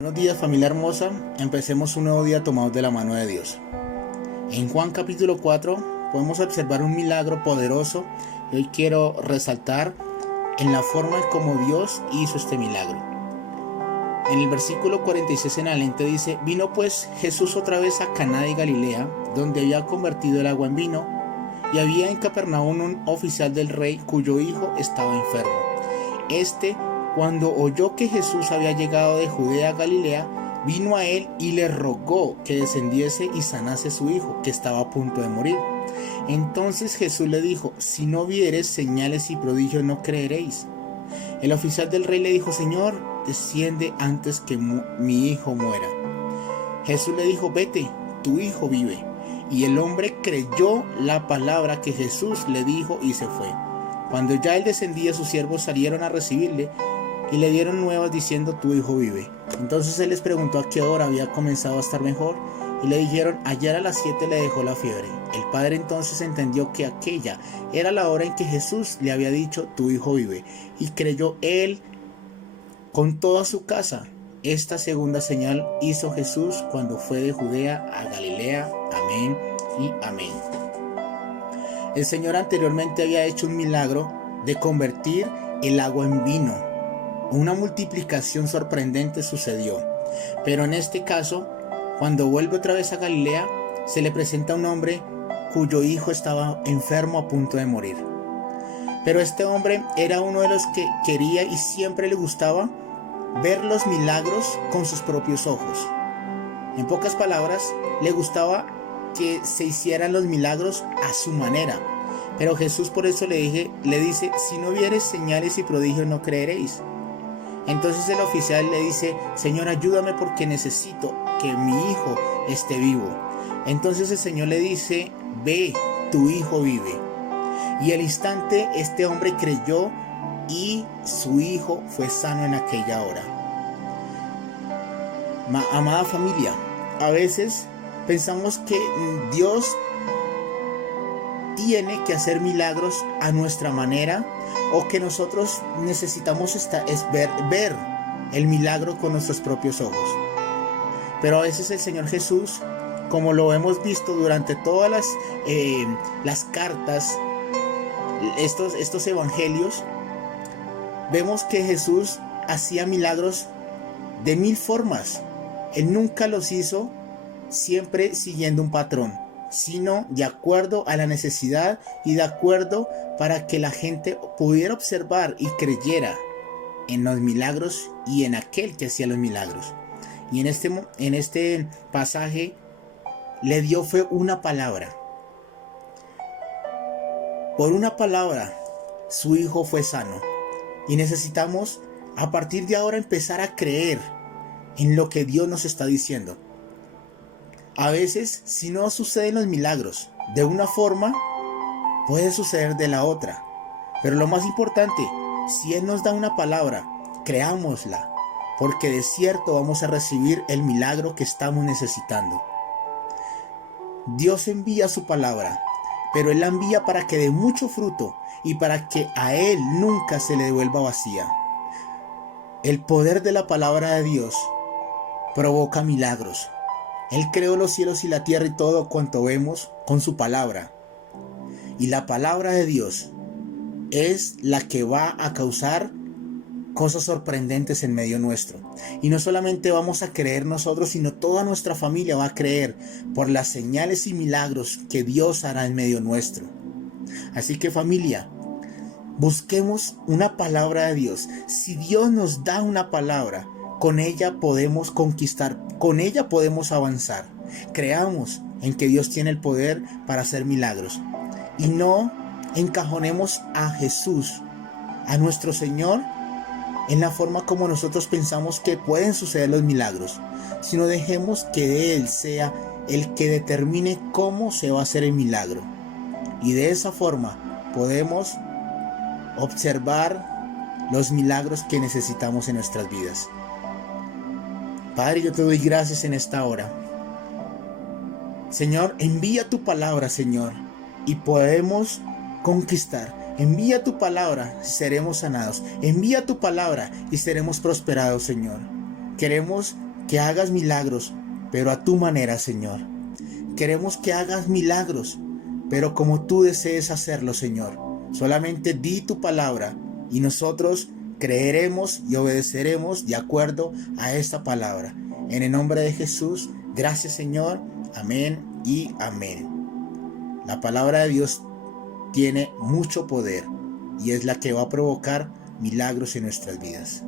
Buenos días, familia hermosa. Empecemos un nuevo día tomados de la mano de Dios. En Juan capítulo 4 podemos observar un milagro poderoso y hoy quiero resaltar en la forma en cómo Dios hizo este milagro. En el versículo 46 en adelante dice: Vino pues Jesús otra vez a Caná de Galilea, donde había convertido el agua en vino, y había en Capernaum un oficial del rey cuyo hijo estaba enfermo. Cuando oyó que Jesús había llegado de Judea a Galilea, vino a él y le rogó que descendiese y sanase a su hijo, que estaba a punto de morir. Entonces Jesús le dijo: si no vieres señales y prodigios, no creeréis. El oficial del rey le dijo: Señor, desciende antes que mi hijo muera. Jesús le dijo: vete, tu hijo vive. Y el hombre creyó la palabra que Jesús le dijo y se fue. Cuando ya él descendía, sus siervos salieron a recibirle y le dieron nuevas diciendo: tu hijo vive. Entonces él les preguntó a qué hora había comenzado a estar mejor, y le dijeron: ayer a las 7 le dejó la fiebre. El padre entonces entendió que aquella era la hora en que Jesús le había dicho: tu hijo vive, y creyó él con toda su casa. Esta segunda señal hizo Jesús cuando fue de Judea a Galilea. Amén y amén. El Señor anteriormente había hecho un milagro de convertir el agua en vino. Una multiplicación sorprendente sucedió, pero en este caso, cuando vuelve otra vez a Galilea, se le presenta un hombre cuyo hijo estaba enfermo a punto de morir. Pero este hombre era uno de los que quería y siempre le gustaba ver los milagros con sus propios ojos. En pocas palabras, le gustaba que se hicieran los milagros a su manera. Pero Jesús por eso le dice: si no vieres señales y prodigios, no creeréis. Entonces el oficial le dice: Señor, ayúdame porque necesito que mi hijo esté vivo. Entonces el Señor le dice: ve, tu hijo vive. Y al instante este hombre creyó y su hijo fue sano en aquella hora. Amada familia, a veces pensamos que Dios tiene que hacer milagros a nuestra manera, o que nosotros necesitamos ver el milagro con nuestros propios ojos. Pero a veces el Señor Jesús, como lo hemos visto durante todas las cartas, estos evangelios, vemos que Jesús hacía milagros de 1000 formas. Él nunca los hizo siempre siguiendo un patrón, sino de acuerdo a la necesidad y de acuerdo para que la gente pudiera observar y creyera en los milagros y en aquel que hacía los milagros. Y en este pasaje le dio fue una palabra. Por una palabra su hijo fue sano. Y necesitamos a partir de ahora empezar a creer en lo que Dios nos está diciendo. A veces, si no suceden los milagros de una forma, puede suceder de la otra. Pero lo más importante, si Él nos da una palabra, creámosla, porque de cierto vamos a recibir el milagro que estamos necesitando. Dios envía su palabra, pero Él la envía para que dé mucho fruto y para que a Él nunca se le devuelva vacía. El poder de la palabra de Dios provoca milagros. Él creó los cielos y la tierra y todo cuanto vemos con su palabra. Y la palabra de Dios es la que va a causar cosas sorprendentes en medio nuestro. Y no solamente vamos a creer nosotros, sino toda nuestra familia va a creer por las señales y milagros que Dios hará en medio nuestro. Así que, familia, busquemos una palabra de Dios. Si Dios nos da una palabra, con ella podemos conquistar, con ella podemos avanzar. Creamos en que Dios tiene el poder para hacer milagros. Y no encajonemos a Jesús, a nuestro Señor, en la forma como nosotros pensamos que pueden suceder los milagros, sino dejemos que Él sea el que determine cómo se va a hacer el milagro. Y de esa forma podemos observar los milagros que necesitamos en nuestras vidas. Padre, yo te doy gracias en esta hora. Señor, envía tu palabra, Señor, y podemos conquistar. Envía tu palabra y seremos sanados. Envía tu palabra y seremos prosperados, Señor. Queremos que hagas milagros, pero a tu manera, Señor. Queremos que hagas milagros, pero como tú desees hacerlo, Señor. Solamente di tu palabra y nosotros creeremos y obedeceremos de acuerdo a esta palabra. En el nombre de Jesús, gracias, Señor. Amén y amén. La palabra de Dios tiene mucho poder y es la que va a provocar milagros en nuestras vidas.